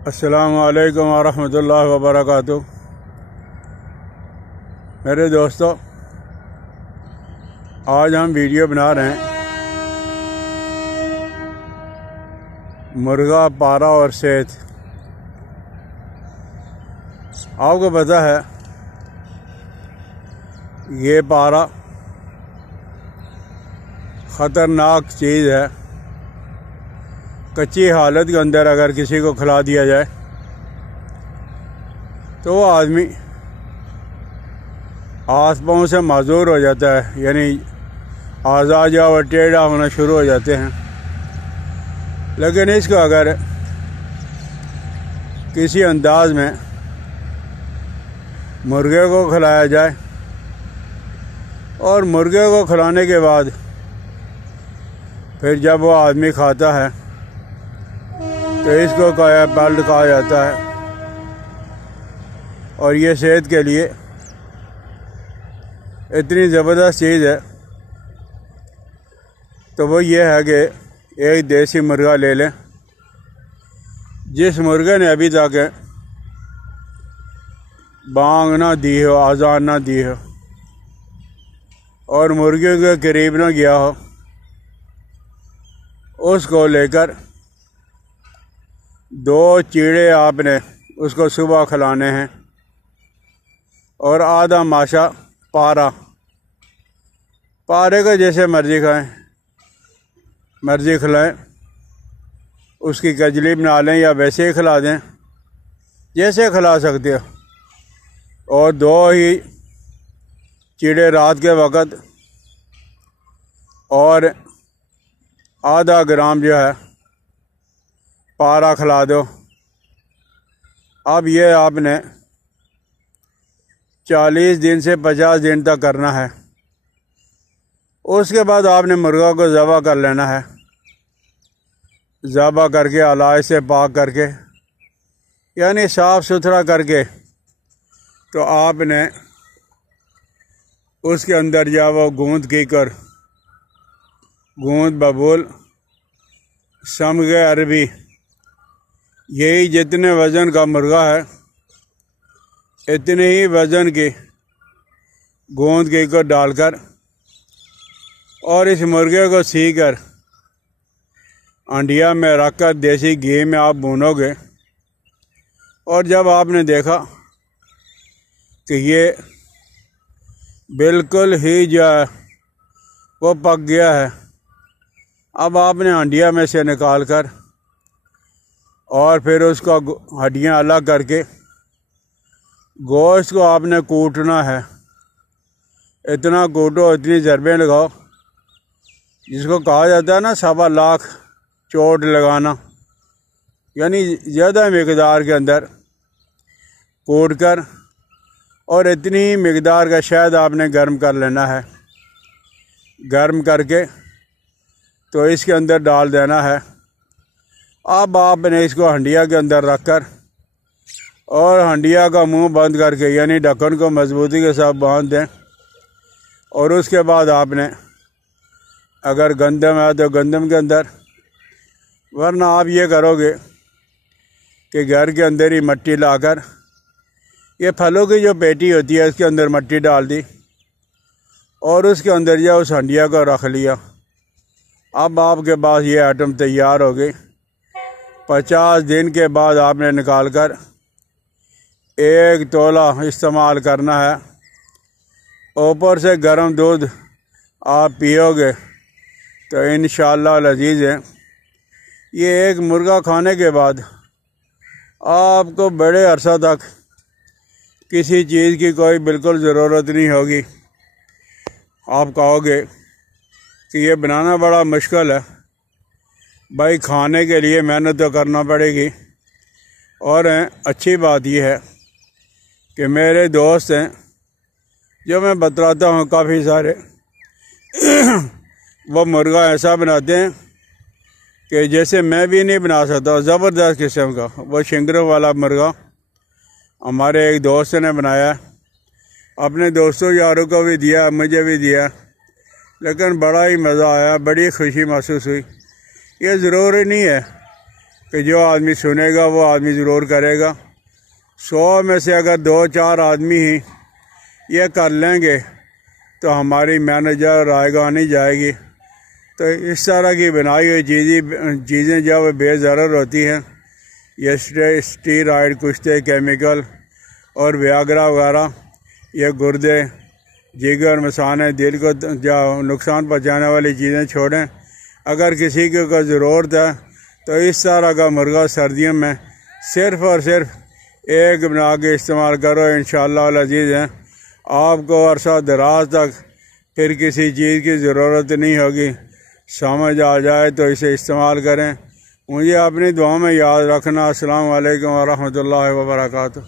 السلام علیکم ورحمۃ اللہ وبرکاتہ۔ میرے دوستو، آج ہم ویڈیو بنا رہے ہیں مرغا، پارا اور صحت۔ آپ کو پتہ ہے یہ پارا خطرناک چیز ہے۔ کچی حالت کے اندر اگر کسی کو کھلا دیا جائے تو وہ آدمی ہاتھ پاؤں سے معذور ہو جاتا ہے، یعنی اعضاء جو وہ ٹیڑھا ہونا شروع ہو جاتے ہیں۔ لیکن اس کو اگر کسی انداز میں مرغے کو کھلایا جائے اور مرغے کو کھلانے کے بعد پھر جب وہ آدمی کھاتا ہے تو اس کو کایا پلٹ کہا جاتا ہے، اور یہ صحت کے لیے اتنی زبردست چیز ہے۔ تو وہ یہ ہے کہ ایک دیسی مرغا لے لیں، جس مرغے نے ابھی تک بانگ نہ دی ہو، آذان نہ دی ہو اور مرغیوں کے قریب نہ گیا ہو، اس کو لے کر 2 چیڑے آپ نے اس کو صبح کھلانے ہیں اور آدھا ماشا پارے کو جیسے مرضی کھائیں، مرضی کھلائیں، اس کی کجلی بنا لیں یا ویسے ہی کھلا دیں جیسے کھلا سکتے ہو۔ اور 2 ہی چیڑے رات کے وقت اور آدھا گرام جو ہے پارا کھلا دو۔ اب یہ آپ نے 40 دن سے 50 دن تک کرنا ہے۔ اس کے بعد آپ نے مرغا کو ذبح کر لینا ہے، ذبح کر کے علائق سے پاک کر کے، یعنی صاف ستھرا کر کے، تو آپ نے اس کے اندر جا وہ گوند کی کر، گوند ببول، سمغ عربی، یہی جتنے وزن کا مرغا ہے اتنے ہی وزن کی گوند کی کر ڈال کر اور اس مرغے کو سی کر انڈیا میں رکھ کر دیسی گھی میں آپ بھونو گے، اور جب آپ نے دیکھا کہ یہ بالکل ہی جو ہے وہ پک گیا ہے، اب آپ نے انڈیا میں سے نکال کر اور پھر اس کو ہڈیاں الگ کر کے گوشت کو آپ نے کوٹنا ہے۔ اتنا کوٹو، اتنی ضربیں لگاؤ، جس کو کہا جاتا ہے نا 1.25 لاکھ چوٹ لگانا، یعنی زیادہ مقدار کے اندر کوٹ کر اور اتنی مقدار کا شہد آپ نے گرم کر لینا ہے۔ گرم کر کے تو اس کے اندر ڈال دینا ہے۔ اب آپ نے اس کو ہنڈیا کے اندر رکھ کر اور ہنڈیا کا منہ بند کر کے، یعنی ڈھکن کو مضبوطی کے ساتھ باندھ دیں، اور اس کے بعد آپ نے اگر گندم ہے تو گندم کے اندر، ورنہ آپ یہ کرو گے کہ گھر کے اندر ہی مٹی لا کر یہ پھلوں کی جو پیٹی ہوتی ہے اس کے اندر مٹی ڈال دی اور اس کے اندر جو اس ہنڈیا کو رکھ لیا۔ اب آپ کے پاس یہ آئٹم تیار ہو گئی۔ 50 دن کے بعد آپ نے نکال کر 1 تولہ استعمال کرنا ہے۔ اوپر سے گرم دودھ آپ پیو گے تو انشاءاللہ العزیز ہے، یہ ایک مرغا کھانے کے بعد آپ کو بڑے عرصہ تک کسی چیز کی کوئی بالکل ضرورت نہیں ہوگی۔ آپ کہو گے کہ یہ بنانا بڑا مشکل ہے، بھائی کھانے کے لیے محنت تو کرنا پڑے گی۔ اور اچھی بات یہ ہے کہ میرے دوست ہیں جو میں بتلاتا ہوں کافی سارے، وہ مرغا ایسا بناتے ہیں کہ جیسے میں بھی نہیں بنا سکتا، زبردست قسم کا۔ وہ شنگروں والا مرغا ہمارے ایک دوست نے بنایا، اپنے دوستوں یاروں کو بھی دیا، مجھے بھی دیا، لیکن بڑا ہی مزہ آیا، بڑی خوشی محسوس ہوئی۔ یہ ضروری نہیں ہے کہ جو آدمی سنے گا وہ آدمی ضرور کرے گا۔ 100 میں سے اگر 2-4 آدمی ہی یہ کر لیں گے تو ہماری محنت جو رائے گاہ نہیں جائے گی۔ تو اس طرح کی بنائی ہوئی چیزیں جب بے ضرر ہوتی ہیں، یہ اسٹیرائڈ کشتے کیمیکل اور ویاگرا وغیرہ، یہ گردے، جگر، مثانے، دل کو جو نقصان پہنچانے والی چیزیں چھوڑیں۔ اگر کسی کو ضرورت ہے تو اس طرح کا مرغہ سردیوں میں صرف اور صرف ایک بنا کے استعمال کرو، انشاءاللہ العزیز ہے آپ کو عرصہ دراز تک پھر کسی چیز کی ضرورت نہیں ہوگی۔ سمجھ آ جائے تو اسے استعمال کریں۔ مجھے اپنی دعاؤں میں یاد رکھنا۔ السلام علیکم ورحمۃ اللہ وبرکاتہ۔